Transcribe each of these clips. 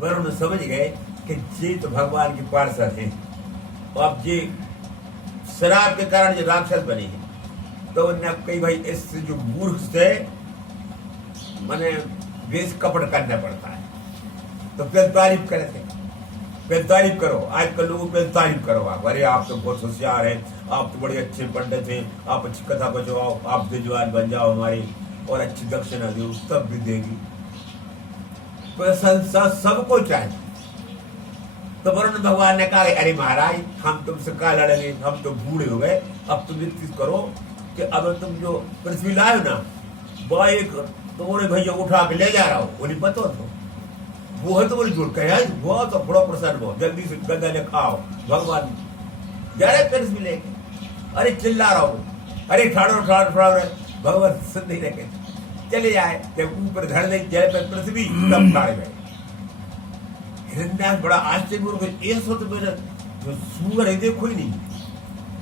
वरुण समझ गए कि ये तो भगवान के पार्षद हैं। अब ये शराब के कारण जो राक्षस बने हैं, तो उन्हें कई भाई इससे जो मूर्ख से मैंने वेश कपट करना पड़ता है। तो फिर तारीफ करे थे, फिर तारीफ करो। आजकल लोगों पे तारीफ करो आप, अरे आप तो बहुत होशियार हैं, आप तो बड़े अच्छे पंडित हैं, आप अच्छी कथा बचवाओ, आप विद्वान बन जाओ हमारी, और अच्छी दक्षिणा दो, तब भी देगी। प्रशंसा सबको चाहिए। तो वरुण भगवान ने कहा, अरे महाराज हम तुमसे क्या लड़ेंगे, हम तो बूढ़े हो गए, अब तुम इतनी करो कि अब तुम जो पृथ्वी लाए ना, वो एक तुम्हारे भैया उठा के ले जा रहा हो, उन्हें पता तो वो है तो बोले जोड़ कहे वो तो बड़ा प्रसन्न हो, जल्दी से गंगा ने खाओ। भगवान जा रहे पृथ्वी लेके, अरे चिल्ला रहा हो, अरे ठाड़ो ठाड़ ठाड़, भगवान सुन नहीं रखे, चले जाए जब ऊपर धड़ दे जल पर पृथ्वी तब ठाड़ गए। हिरण्याक्ष बड़ा आश्चर्य, ये सो तो मेरा जो सूअर है देखो ही नहीं,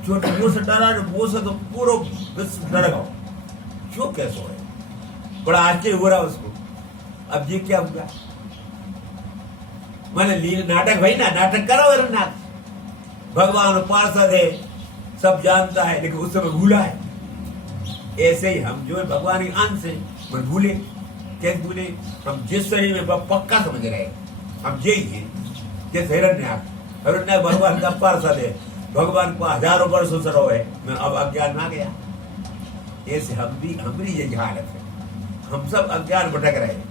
जो वो से डरा वो से तो पूरा विश्व डर गया, जो कैसे है, बड़ा आश्चर्य हो रहा उसको। अब ये क्या हुआ, मैंने लीला नाटक भाई ना, नाटक करो हिरण्याक्ष, भगवान पार्षद है, सब जानता है, लेकिन उस समय भूला है। ऐसे ही हम जो है भगवान के अंश है, मैं भूले, कैसे भूले, हम जिस शरीर में पक्का समझ रहे हम यही है। जैसे हिरण्याक्ष भगवान का पार्षद है, भगवान को हजारों वर्षों से रहो है, मैं अब अज्ञान में आ गया। ऐसे हमारी यही हालत है, हम सब अज्ञान भटक रहे हैं।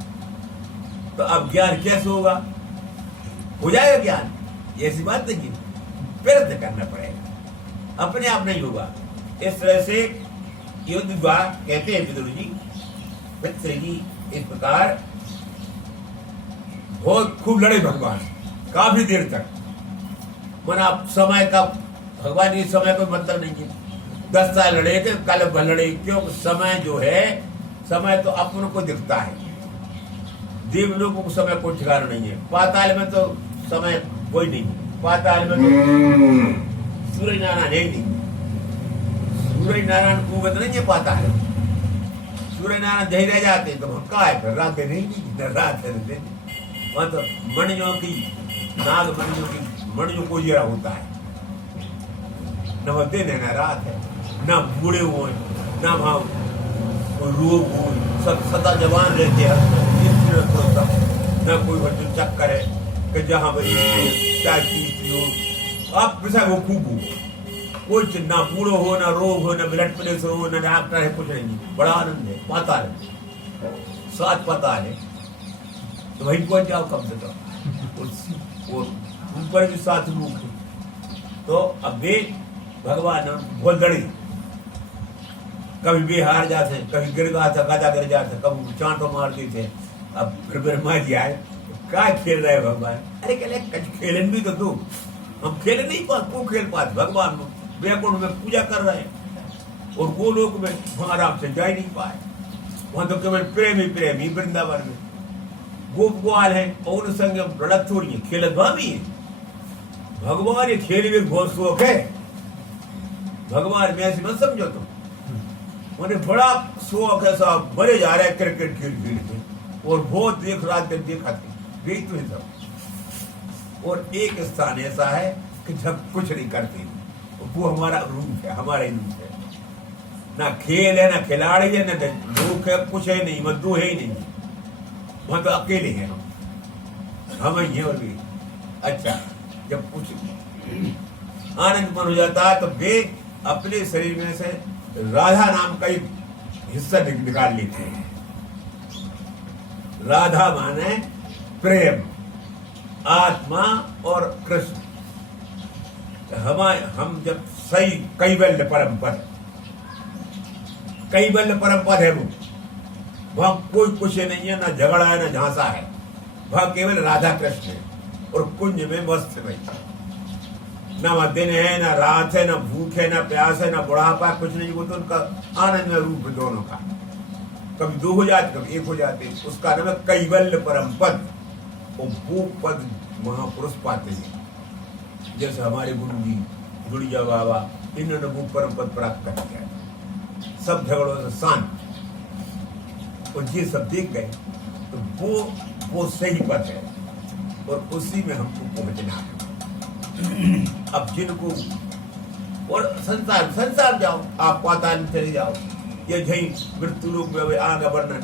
तो अब ज्ञान कैसे होगा, हो जाएगा ज्ञान, ऐसी बात नहीं, प्रयत्न करना पड़ेगा, अपने आप नहीं होगा। इस तरह से युद्ध द्वारा कहते हैं विदुर जी, मित्र जी, इस प्रकार बहुत खूब लड़े भगवान काफी देर तक। मना समय का भगवान ये समय कोई मतलब नहीं है, 10 साल लड़े थे, कल भर लड़े, क्यों, समय जो है, समय तो अपनों को दिखता है, देवलोगों को समय कोई ठिकाना नहीं है, पाताल में तो समय कोई नहीं, पाताल में तो सूर्य नारायण है नहीं, सूर्य नारायण को नहीं है पाताल, सूर्य नारायण जही रह जाते हैं, तो हम कहा है फिर रात नहीं, रात है वहां तो मणियों की, नाग मणियों को ये होता है, न वह दिन है न रात है, न बूढ़े हुए न वहां रोग हो, सब सदा जवान रहते हैं, न कोई बच्चों चक्कर है कि जहां आप पिछा वो खूब हो, कुछ ना बूढ़ो हो, ना रोग हो, ना ब्लड प्रेशर हो, ना डॉक्टर है, कुछ नहीं, बड़ा आनंद है, पता है, साथ पता है, तो वही पहुंच जाओ कम से कम, ऊपर भी साथ मुख। तो अब वे भगवान बहुत लड़ी, कभी वे हार जाते, कभी गिर जाते, गदा गिर जाते, कभी चांटो मारते थे। अब फिर ब्रह्मा जी आए, क्या खेल रहे भगवान, अरे कहले खेलन भी तो तू, हम खेल नहीं पाते, तू खेल पाते, भगवान वैकुंठ में पूजा कर रहे हैं, और वो लोग में वहां आराम से जा ही नहीं पाए, वहां तो केवल प्रेम ही वृंदावन में गोप ग्वाल है, और संग लड़क थोड़ी है, खेल भी है। भगवान ये खेल में बहुत शौक है, भगवान में ऐसी मत समझो तुम, उन्हें बड़ा शौक है, साहब बड़े जा रहे हैं क्रिकेट खेल के, और बहुत देख रात दिन देखा थे, यही तो है सब। और एक स्थान ऐसा है कि जब कुछ नहीं करते, वो हमारा रूप है, हमारा ही रूप है, ना खेल है, ना खिलाड़ी है, ना लोग है, कुछ है नहीं, मजदू है ही नहीं, वहां तो अकेले हैं हम ही हैं, और भी अच्छा जब कुछ आनंद मन हो जाता है, तो वे अपने शरीर में से राधा नाम का एक हिस्सा निकाल लेते हैं। राधा माने प्रेम, आत्मा और कृष्ण। हम जब सही कैवल्य परम पद है, वो वहां कोई कुछ नहीं है, ना झगड़ा है, ना झांसा है, वहां केवल राधा कृष्ण है, और कुंज में मस्त है, ना वहां दिन है, ना रात है, ना भूख है, ना प्यास है, ना बुढ़ापा, कुछ नहीं, वो तो उनका आनंद में रूप दोनों का, कभी दो हो जाते, कभी एक हो जाते, उसका नाम है कैवल्य परम पद। और वो पद महापुरुष पाते हैं, जैसे हमारे गुरु जी गुड़िया बाबा, इन्होंने वो परम पद प्राप्त कर दिया, सब झगड़ों से शांत, और ये सब देख गए, तो वो सही पद है। और उसी में हमको पहुंचना है। अब जिनको और संसार जाओ, आप पाताल में चले जाओ, ये झई मृत्यु लोक में आगे वर्णन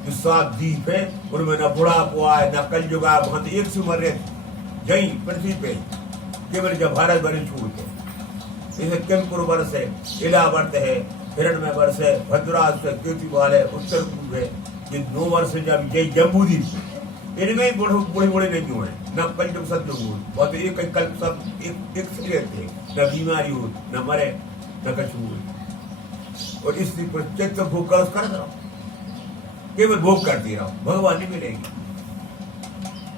जो 7 द्वीप है उनमें न बुढ़ापो आए न कलयुग आए, वहां तो 100 मर रहे झई पृथ्वी पे केवल जब भारत भरे छूट के। जैसे किमपुर वर्ष है, इलावर्त है, हिरण्य वर्ष है, भद्रास है, केतुवाल है, उत्तर पूर्व है, ये 9 वर्ष जब जय जम्बूद्वीप इनमें बूढ़े बूढ़े नहीं हुए, न कलयुग सतयुग हुए, बहुत एक कल्प सब एक से रहते, न बीमारी हो न मरे न कछु हुए। और इस पर चित्त भोग कर रहो, केवल भोग करती रहो, भगवान नहीं मिलेगी,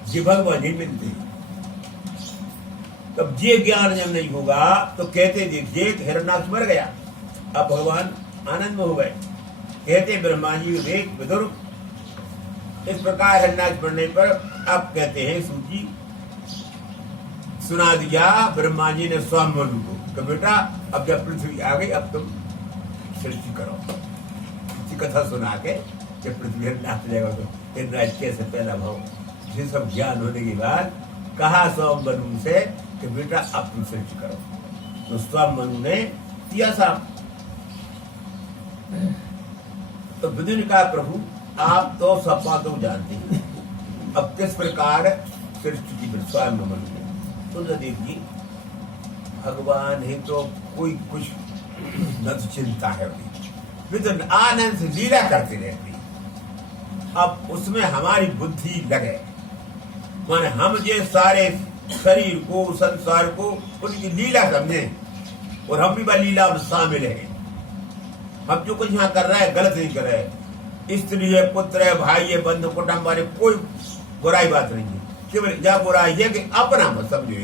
ये भगवान नहीं मिलते। तब ये ज्ञान जब नहीं होगा तो कहते देखिए हिरण्याक्ष मर गया, अब भगवान आनंद में हो गए। कहते ब्रह्मा जी विवेक विदुर, इस प्रकार हिरण्याक्ष मरने पर अब कहते हैं सूजी सुना दिया ब्रह्मा जी ने स्वामी को कि बेटा अब जब पृथ्वी आ गई अब तुम सृष्टि करो। इसी कथा सुना के जब पृथ्वी हिरण्याक्ष जाएगा तो हिरण्याक्ष कैसे पैदा भाव, ये सब ज्ञान होने के बाद कहा स्वाम मनु से कि बेटा अब तुम सृष्टि करो। तो स्वाम मनु ने किया साहब। तो विदुर ने कहा प्रभु आप तो सब बातों जानते हैं, अब किस प्रकार सृष्टि की स्वाम मनु ने तो देखिए भगवान है तो कोई कुछ न तो चिंता है, विदुर आनंद से लीला करते रहते। अब उसमें हमारी बुद्धि लगे, माने हम ये सारे शरीर को संसार को उनकी लीला समझें और हम भी वह लीला में शामिल है। हम जो कुछ यहाँ कर रहे हैं गलत नहीं कर रहे, स्त्री है, पुत्र है, भाई है, बंधु कुटुंब वाले, कोई बुराई बात नहीं है, केवल यह बुराई है कि अपना मत समझो,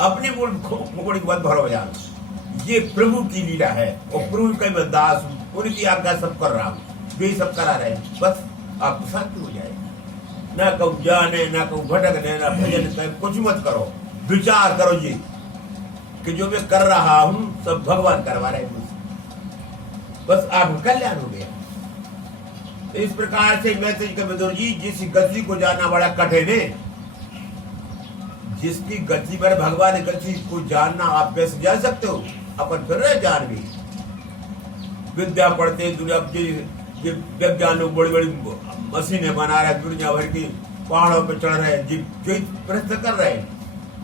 अपनी मुकुड़ी मत भरो जाना। ये प्रभु की लीला है और प्रभु का मैं दास हूं, उनकी आज्ञा सब कर रहा हूँ, वे सब करा रहे हैं, बस आपको शांति हो जाए। ना कहूँ जाने, ना कहूँ भटकने, ना भजन करे, कुछ मत करो, विचार करो ये कि जो मैं कर रहा हूँ सब भगवान करवा रहे हैं मुझसे, बस आपका कल्याण हो गया। इस प्रकार से मैसेज के विदुर जी जिस गति को जानना बड़ा कठिन है, जिसकी गति पर भगवान गति को जानना आप कैसे जान सकते हो, अपन फिर रहे जान भी विद्या पढ़ते दुनिया ये विज्ञान लोग बड़ी बड़ी मशीनें बना रहे, दुनिया भर की पहाड़ों पर चढ़ रहे, जो प्रश्न कर रहे हैं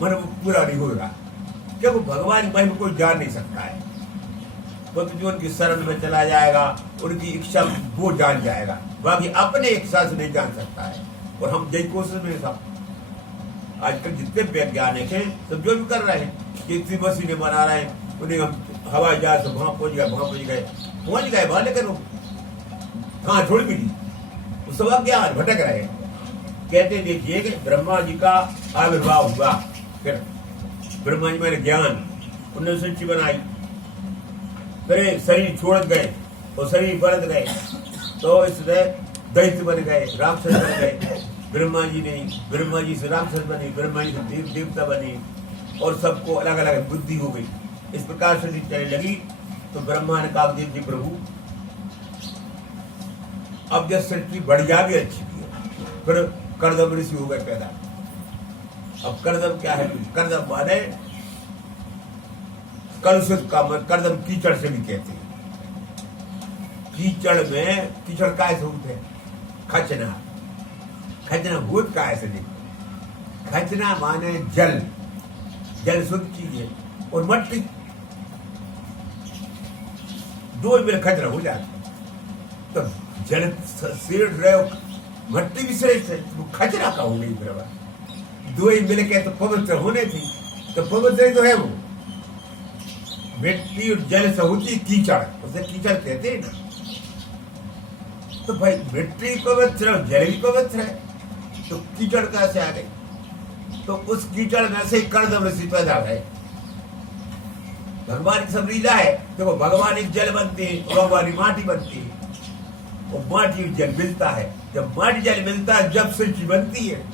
मन वो पूरा नहीं हो रहा, क्योंकि भगवान महिमा कोई जान नहीं सकता है। तो जो उनकी शरण में चला जाएगा उनकी इच्छा वो जान जाएगा, बाकी अपने इच्छा से नहीं जान सकता है। और हम यही कोशिश में सब आजकल जितने वैज्ञानिक हैं सब जो भी कर रहे हैं, कितनी मशीनें बना रहे हैं, उन्हें हम हवाई जहाज से वहां पहुंच गए वहां, लेकिन कहाँ छोड़ मिली वो सब अज्ञान भटक रहे हैं। कहते देखिए कि ब्रह्मा जी का आविर्भाव हुआ, फिर ब्रह्मा जी मेरे ज्ञान उन्होंने सृष्टि बनाई, फिर शरीर छोड़ गए और शरीर बढ़ गए, तो इसमें दैत्य बन गए, राक्षस बन गए। ब्रह्मा जी से राक्षस बनी, ब्रह्मा जी से देवता बनी और सबको अलग अलग बुद्धि हो गई। इस प्रकार से चलने लगी। तो ब्रह्मा ने कहा देव जी प्रभु अब जब सृष्टि बढ़िया भी अच्छी भी है, फिर कर्दम ऋषि हो गए पैदा। अब कर्दम क्या है? कर्दम माने कलुषित का मत, कर्दम कीचड़ से भी कहते हैं। कीचड़ काय से होते हैं? खचना भूत काय से देखो। खचना माने जल शुद्ध चीज है, और मट्टी दो मिल खचरा हो जाता है। तो जल श्रेष्ठ रहे, मट्टी भी श्रेष्ठ है, तो खचरा का हो गई बराबर। दो ही मिल के तो पवित्र होने थी, तो पवित्र तो है वो। मिट्टी और जल से होती कीचड़, उसे कीचड़ कहते हैं ना। तो भाई मिट्टी पवित्र है, जल भी पवित्र है, तो कीचड़ कैसे आ गई? तो उस कीचड़ में से कर्दम ऋषि पैदा है। भगवान की सब लीला है। देखो भगवान एक जल बनती है, भगवान की माटी बनती है, और माटी और जल मिलता है। जब माटी जल मिलता है जब सृष्टि बनती है।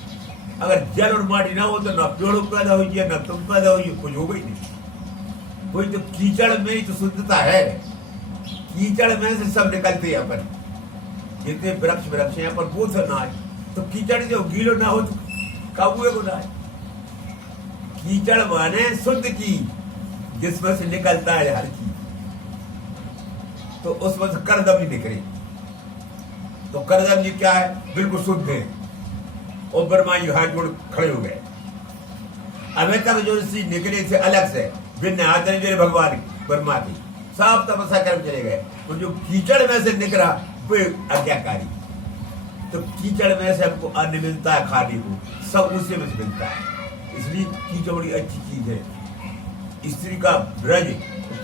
अगर जल और माटी ना हो तो ना पेड़ पैदा हुई है, ना तुम पैदा हुई, कुछ हो गई नहीं। वही तो कीचड़ में ही तो शुद्धता है। कीचड़ में से सब निकलते हैं अपन, जितने वृक्ष हैं अपन वो तो ना तो कीचड़ जो गीलो ना हो तो काबू को ना है। कीचड़ माने शुद्ध की, जिसमें से निकलता है हर चीज, तो उसमें से करदम निकले। तो करदम जी क्या है? बिल्कुल शुद्ध है। और ब्रह्मा जी हाथ जोड़ खड़े हो गए। अभी तक जो चीज निकले थे अलग से, भिन्न हाथ जो भगवान ब्रह्मा की सब तपस्या कर चले गए। तो जो कीचड़ में से निकला वो आज्ञाकारी। तो कीचड़ में से हमको अन्न मिलता है खाने को, सब उसी में से मिलता है। इसलिए कीचड़ बड़ी अच्छी चीज है। स्त्री का ब्रज,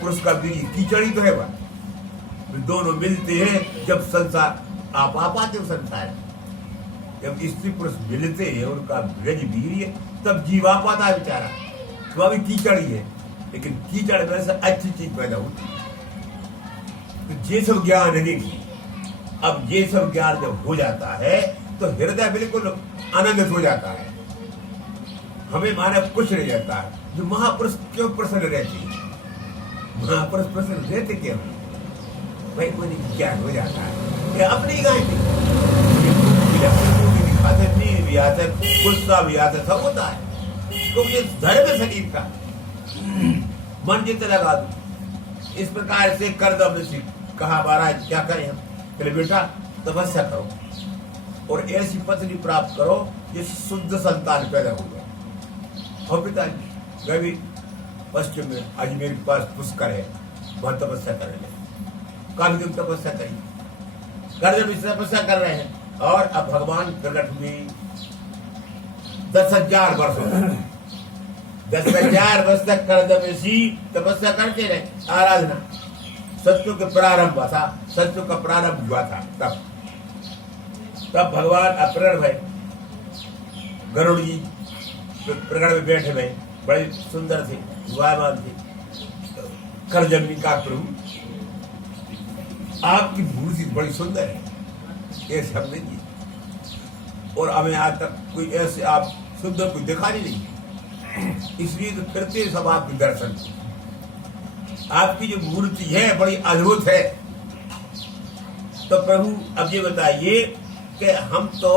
पुरुष का बीज, कीचड़ ही तो है वह। दोनों मिलते हैं जब संसार आप आते हो संसार। जब स्त्री पुरुष मिलते हैं, उनका ब्रज वीर्य, तब जीव आ पाता है बेचारा। तो अभी कीचड़ ही है, लेकिन कीचड़ में से अच्छी चीज पैदा होती है। तो ये सब ज्ञान है। देखिए, अब ये सब ज्ञान जब हो जाता है तो हृदय बिल्कुल आनंदित हो जाता है। हमें मानव कुछ नहीं रहता है। जो महापुरुष क्यों प्रसन्न रहते हैं? महापुरुष प्रसन्न रहते क्यों? भाई कोई ज्ञान हो जाता है। ये अपनी गाय भी आता है, गुस्सा भी आता है, सब होता है। क्योंकि ये धर्म है शरीर का। मन जित लगा दो। इस प्रकार से करदम ऋषि कहा, महाराज क्या करें हम? चले बेटा तपस्या करो और ऐसी पत्नी प्राप्त करो जो शुद्ध संतान पैदा हो गया। और पिताजी गए भी पश्चिम में अजमेर के पास पुष्कर है, वहां तपस्या कर रहे हैं। काफी दिन तपस्या करी, करदम ऋषि तपस्या कर रहे हैं। और अब भगवान प्रकट हुए 10,000 वर्ष 10,000 वर्ष तक करदम ऋषि तपस्या करते रहे। आराधना सत्य के प्रारंभ था, सत्य का प्रारंभ हुआ था। तब भगवान अप्रकट भय, गरुड़ जी प्रकट में बैठे भय, बड़े सुंदर थे, विवाहवान थे। करदम का प्रभु आपकी मूर्ति बड़ी सुंदर है, ऐसे हम नहीं है। और हमें आज तक कोई ऐसे आप सुंदर कोई देखा नहीं। इसलिए तो करते सब आपके दर्शन। आपकी जो मूर्ति है बड़ी अद्भुत है। तो प्रभु अब ये बताइए कि हम तो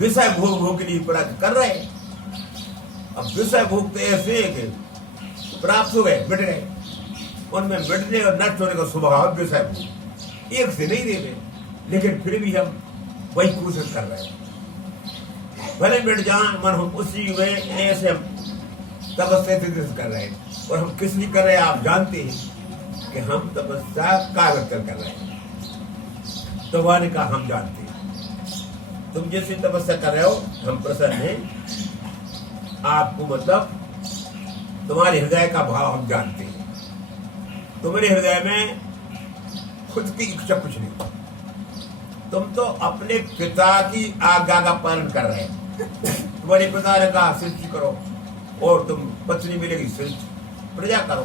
विषय भोग भोग के लिए प्रयत्न कर रहे हैं। अब विषय भोग तो ऐसे है कि प्राप्त हो गए, मिट गए। उनमें मिटने और नष्ट होने का स्वभाव विषय भोग एक से नहीं दे रहे, लेकिन फिर भी हम वही कोशिश कर रहे हैं। भले मिट जान मन, हम उसी में ऐसे हम तपस्या कर रहे हैं। और हम किस लिए कर रहे हैं आप जानते हैं कि हम तपस्या कागज कर रहे हैं। तो वाने का हम जानते हैं। तुम जैसे तपस्या कर रहे हो हम प्रसन्न हैं। आपको मतलब तुम्हारे हृदय का भाव हम जानते हैं। तुम्हारे हृदय में खुद की इच्छा कुछ नहीं। तुम तो अपने पिता की आज्ञा का पालन कर रहे हैं। तुम्हारे पिता ने कहा सृष्टि करो और तुम पत्नी मिलेगी, सृष्टि प्रजा करो,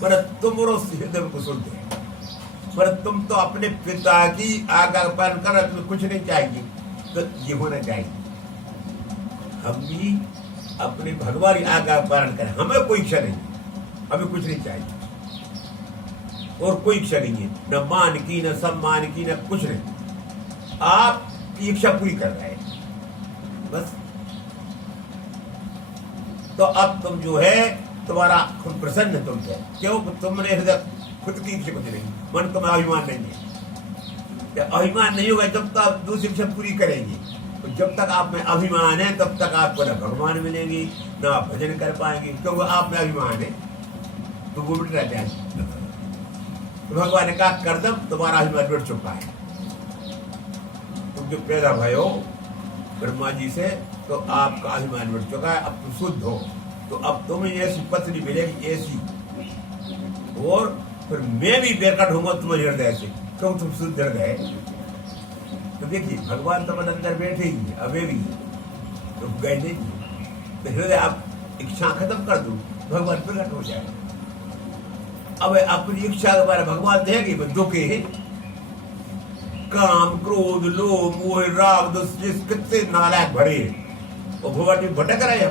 पर तुम हृदय को सुनते हैं। पर तुम तो अपने पिता की आज्ञा का पालन कर रहे, तुम्हें कुछ नहीं चाहिए। तो ये होना चाहिए। हम भी अपने भगवान की आज्ञा का पालन करें। हमें कोई इच्छा नहीं, हमें कुछ नहीं चाहिए और कोई इच्छा नहीं है, न मान की, न सम्मान की, न कुछ नहीं। आपकी इच्छा पूरी कर रहे हैं बस। तो अब तुम जो है तुम्हारा खुद प्रसन्न है तुमसे, क्यों? तुमने हृदय खुद की इच्छा कुछ नहीं, मन तुम्हारा अभिमान नहीं है। जब अभिमान नहीं होगा तब तक आप दूसरी इच्छा पूरी करेंगे। तो जब तक आप में अभिमान है तब तक आपको न भगवान मिलेंगे, न आप भजन कर पाएंगे। क्योंकि आप में अभिमान है तो वो मिट रहते हैं। तो भगवान ने कहा करदम तुम्हारा अभिमान मिट चुका है। तुम जो पैदा भय हो ब्रह्मा जी से, तो आपका अभिमान मिट चुका है। अब तुम शुद्ध हो, तो अब तुम्हें ऐसी पत्नी मिलेगी ऐसी, और फिर मैं भी प्रकट होऊंगा तुम्हारे हृदय से, क्यों तुम शुद्ध हृदय। तो देखिए भगवान तो अंदर बैठे ही है, अबे भी तो गए नहीं। तो हृदय आप इच्छा खत्म कर दो, भगवान प्रकट हो जाए। अब अपनी इच्छा के बारे भगवान देगी, दुख है काम क्रोध लोभ मोह राग कितने नालायक भरे और भगवान में भटक रहे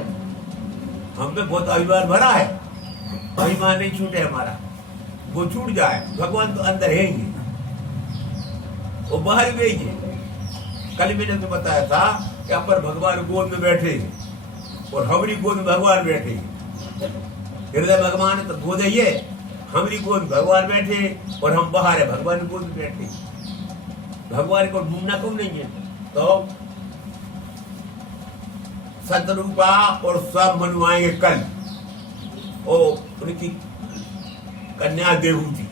हम पे बहुत अभिमान भरा है। अभिमान नहीं छूटे हमारा, वो छूट जाए। भगवान तो अंदर है ही, वो बाहर भी है। कल मैंने तो बताया था कि अपर भगवान गोद में बैठे हैं और हमारी गोद में भगवान बैठे हैं। हृदय भगवान है तो गोद है ये, हमारी गोद में भगवान बैठे और हम बाहर है भगवान की गोद में बैठे। भगवान को ढूंढना क्यों नहीं है? तो सतरूपा और सब मनु आएंगे कल। ओ उनकी कन्या देवहूति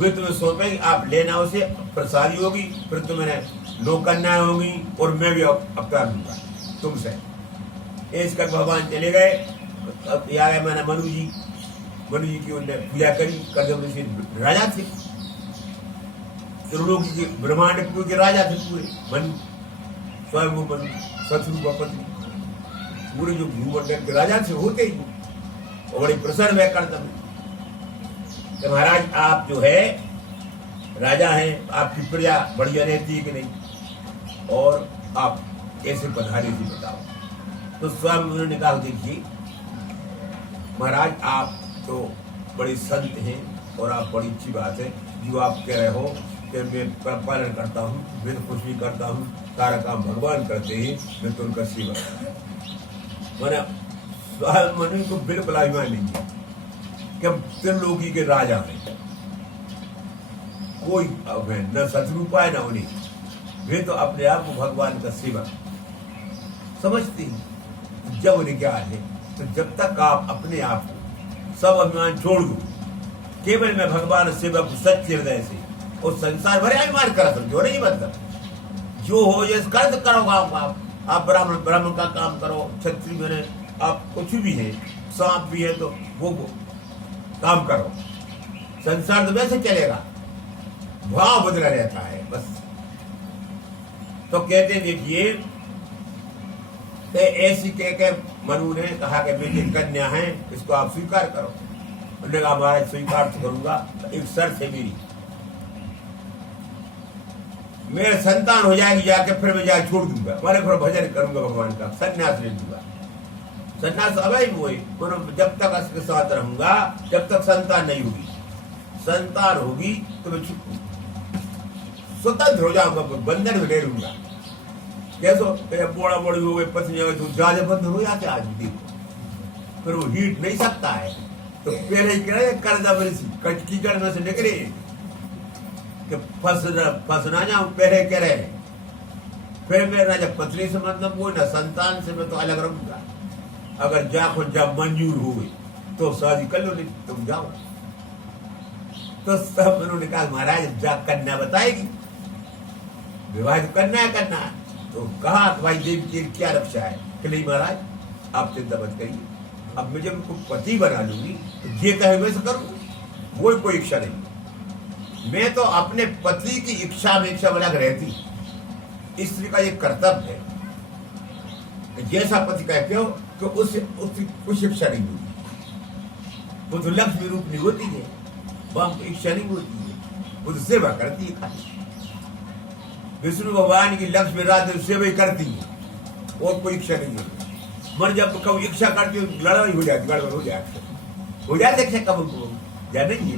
वे तुम्हें सौंपेंगे, आप लेना उसे, प्रसादी होगी, फिर तुम्हें लोक कन्याएं होंगी और मैं भी अवतार दूंगा तुमसे। इसका भगवान चले गए। अब आया मैंने मनु जी की उन्होंने पूजा करी। कर्दम ऋषि राजा थे, त्रिलोक के ब्रह्मांड के राजा थे पूरे। मनु स्वयं मनु सतरूप पत्नी पूरे जो भूमंडल के राजा थे होते ही और बड़ी प्रसन्न वह कर्दम कि महाराज आप जो है राजा हैं, आपकी प्रजा बढ़िया रहती है कि नहीं, और आप कैसे पधारे थी बताओ। तो स्वयं उन्होंने कहा देखिए महाराज आप तो बड़े संत हैं और आप बड़ी अच्छी बात है जो आप कह रहे हो कि मैं पालन करता हूँ, मैं तो कुछ भी करता हूँ, सारा काम भगवान करते हैं, मैं तो उनका सेवा मैंने मनु को बिल्कुल अभिमान नहीं है कि हम त्रिलोकी के राजा हैं। कोई न सतरूपा है न उन्हें, वे तो अपने आप को भगवान का सेवक समझते हैं। जब उन्हें क्या है तो जब तक आप अपने आप को सब अभिमान छोड़ दो, केवल मैं भगवान सेवक सच्चे हृदय से और संसार भरे अभिमान कर समझो नहीं, मतलब जो हो जैसे कर्ज करो आप ब्राह्मण का काम करो, क्षत्रिय बने, आप कुछ भी है, सांप भी है तो वो काम करो। संसार तो वैसे चलेगा, भाव बदला रहता है बस। तो कहते देखिए तो ऐसी कह के मनु ने कहा कि मेरी कन्या है, इसको आप स्वीकार करो। उन्होंने कहा महाराज स्वीकार तो करूंगा, एक शर्त है मेरी, मेरे संतान हो जाएगी जाके फिर मैं जाके छोड़ दूंगा, मैंने फिर भजन करूंगा भगवान का, सन्यास ले लूंगा। सन्यास अवैध हुए, जब तक इसके साथ रहूंगा जब तक संतान नहीं होगी, संतान होगी तो मैं स्वतंत्र हो जाऊंगा, बंधन में ले लूंगा। कैसे बोड़ा बोड़ी हो गए, पत्नी तो ज्यादा बंधन हो जाते आज देखो, फिर वो हीट नहीं सकता है। तो पहले ही कह कर्जा कीचड़ में से निकले कि फंस ना जाऊं, पहले कह रहे फिर मेरा जब पत्नी से मतलब कोई ना संतान से मैं तो अलग रहूंगा। अगर जाको जब मंजूर हुई तो शादी कर लो, नहीं तुम जाओ। तो सब उन्होंने कहा महाराज जा कन्या बताएगी, विवाह तो करना है। तो कहा भाई देवी की क्या रक्षा है कि नहीं महाराज आप चिंता मत करिए, अब मैं जब उनको पति बना लूंगी तो ये कहे वैसे करूंगी, वो कोई इच्छा नहीं। मैं तो अपने पति की इच्छा में इच्छा बना कर रहती। स्त्री का ये कर्तव्य है, जैसा पति कहते हो तो उससे कुछ इच्छा नहीं होती, वो तो लक्ष्मी रूप नहीं होती है, वह इच्छा नहीं होती है, वो तो सेवा करती है खाली। विष्णु भगवान की लक्ष्मी रात सेवा ही करती है और कोई इच्छा नहीं होती। मर जब कब इच्छा करती हो लड़ाई हो जाती, गड़बड़ हो जाती इच्छा कब को जानेंगे।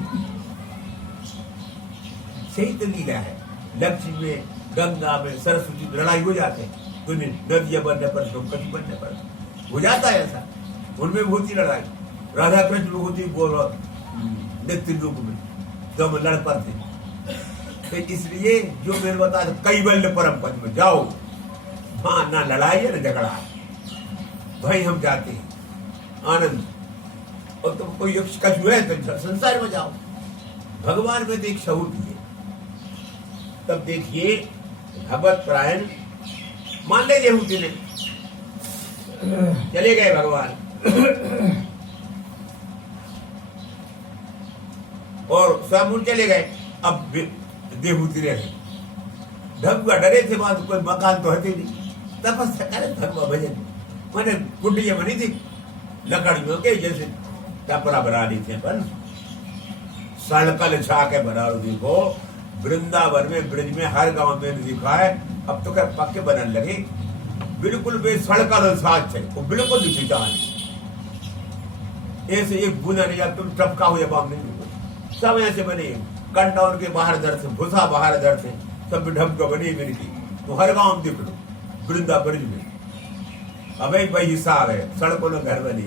सही तो लीला है, लक्ष्मी में गंगा में सरस्वती में लड़ाई हो जाते हैं, तो नदियां बनने पर कभी बनने पर हो जाता है ऐसा। उनमें होती लड़ाई, राधा कृष्ण होती बोल नित्य रूप में जब लड़ पड़ते। तो इसलिए जो मेरे बता कैवल्य परम पद में जाओ, वहां ना लड़ाई है ना झगड़ा, भाई हम जाते हैं आनंद। और तुम कोई कछु है तो संसार में जाओ, भगवान में तो इच्छा होती है। तब देखिए भगवत परायण मान ले यहूदी ने चले गए भगवान, और स्वयं चले गए। अब देहूती रहे, ढबुआ डरे थे, वहां तो कोई मकान तो हथे नहीं, तपस्या करे धर्म भजन। मैंने कुंडिया बनी थी लकड़ियों के, जैसे टपरा बना ली थे, पर सड़कल छा के बना लो। देखो वृंदावन में ब्रिज में हर गांव में दिखा है, अब तो क्या पक्के बनने लगे, बिल्कुल वे सड़कल साथ है, वो बिल्कुल नीचे जान ऐसे एक बूंदा नहीं जाता, तुम टपका हुआ बाम नहीं, सब ऐसे बने। कंटाउन के बाहर दर्द, भूसा बाहर दर्द, सब ढबका बने मिलती, तो हर गांव में देख लो, वृंदा ब्रिज में अबे भाई हिसाब है, सड़कों में घर बनी।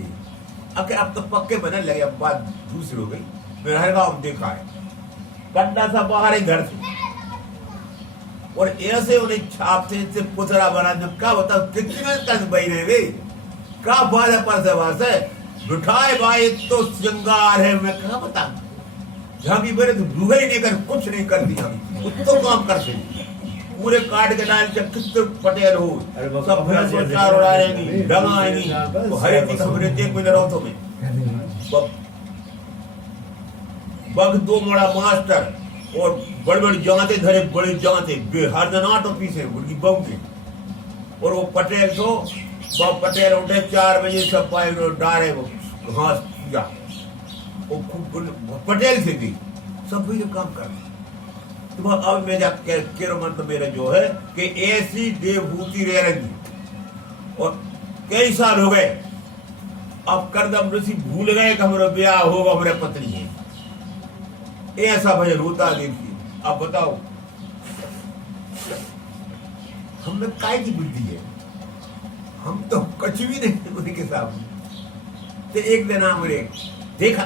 अब तो पक्के बनने लगे, अब बात दूसरी हो गई। मैंने हर गांव में देखा है, कंडा सा बाहर ही घर से, और ऐसे उन्हें छापते से पुतला बना दो। क्या बताओ कितने तक बही रहे, क्या बात है पर से बिठाए भाई, तो श्रृंगार है। मैं क्या बता, जहाँ भी बने तो भूखे ही नहीं कर, कुछ नहीं कर दिया, तो काम करते पूरे काट के डाल के कितने पटेल हो, सब चार उड़ाएंगी, डंगाएंगी, तो हरे की खबरें देख में रहो में बग दो मड़ा मास्टर और बड़े बड़े जाते धरे, बड़े जाते हर दिन 8 ऑफिस है उनकी बहू के। और वो पटेल तो पटेल उठे 4 बजे, सब पाए डारे वो घास पूजा, वो पटेल से भी सब वही काम कर। तो अब मैं केरो मतलब मेरा जो है कि ऐसी देवभूति रह रही, और कई साल हो गए, अब करदम ऋषि भूल गए कि हमारा ब्याह होगा, हमारे पत्नी है। ऐसा भाई रोता देखिए। अब बताओ हमें काय की बुद्धि है, हम तो कुछ भी नहीं उनके सामने। तो एक दिन हमने देखा,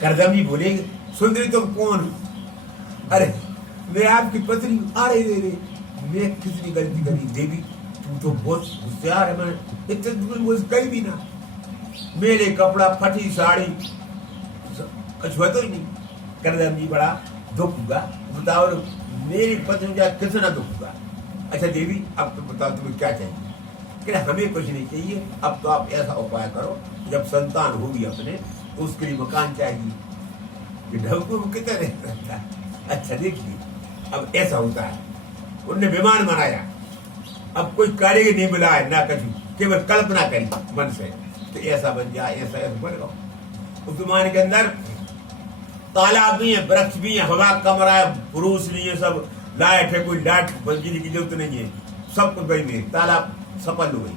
करदम जी बोले, सुंदरी तुम कौन? अरे मैं आपकी पत्नी। अरे रे मैं किसने गलती करी देवी, तू तो बहुत होशियार है। मैं इतने कहीं भी ना, मेरे कपड़ा फटी साड़ी कुछ हुआ तो ही नहीं। करदम जी बड़ा दुख हुआ, बताओ मेरी पत्नी का कितना दुख हुआ। अच्छा देवी अब तो बताओ तुम्हें क्या चाहिए? कि हमें कुछ नहीं चाहिए, अब तो आप ऐसा उपाय करो, जब संतान होगी अपने तो उसके लिए मकान चाहिए। ये ढंगू कितने रहता है। अच्छा देखिए अब ऐसा होता है, उनने विमान बनाया, अब कोई कारीगर नहीं मिला है ना कुछ, केवल कल्पना करी मन से, तो ऐसा बन जाए, ऐसा बन गया। उस विमान के अंदर तालाब भी है, वृक्ष भी है, हवा कमरा है, पुरुष नहीं है, सब लाइट है, कोई लाइट बिजली की जरूरत नहीं है, सब कुछ वही में, तालाब सफल हो गई,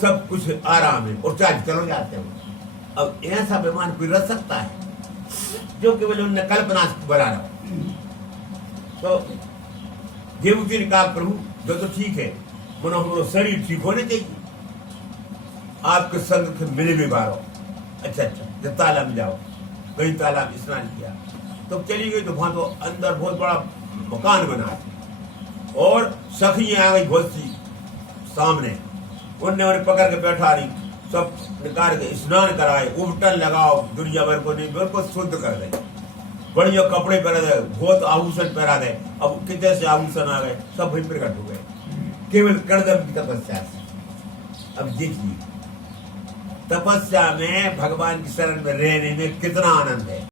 सब कुछ आराम है, और चार्ज चलो जाते हो। अब ऐसा विमान कोई रख सकता है जो केवल उन्होंने कल्पना बना रहा। तो देवती ने कहा प्रभु जो तो ठीक है, मनो हमारा शरीर ठीक होने चाहिए, आपके संग के मिले भी बारो। अच्छा जब तालाब में जाओ, कहीं तालाब स्नान किया, तो चली गई, तो वहां तो अंदर बहुत बड़ा मकान बना है, और सखियां आ गई बहुत सी सामने, उन्हें पकड़ के बैठा रही, सब निकाल के स्नान कराए, उबटन लगाओ, दुनिया भर को नहीं, भर को शुद्ध कर दे, बढ़िया कपड़े पहरा दे, बहुत आभूषण पहरा दे। अब कितने से आभूषण आ गए, सब वही प्रकट हो गए, केवल करदम की तपस्या से। अब देखिए तपस्या में भगवान की शरण में रहने में कितना आनंद है।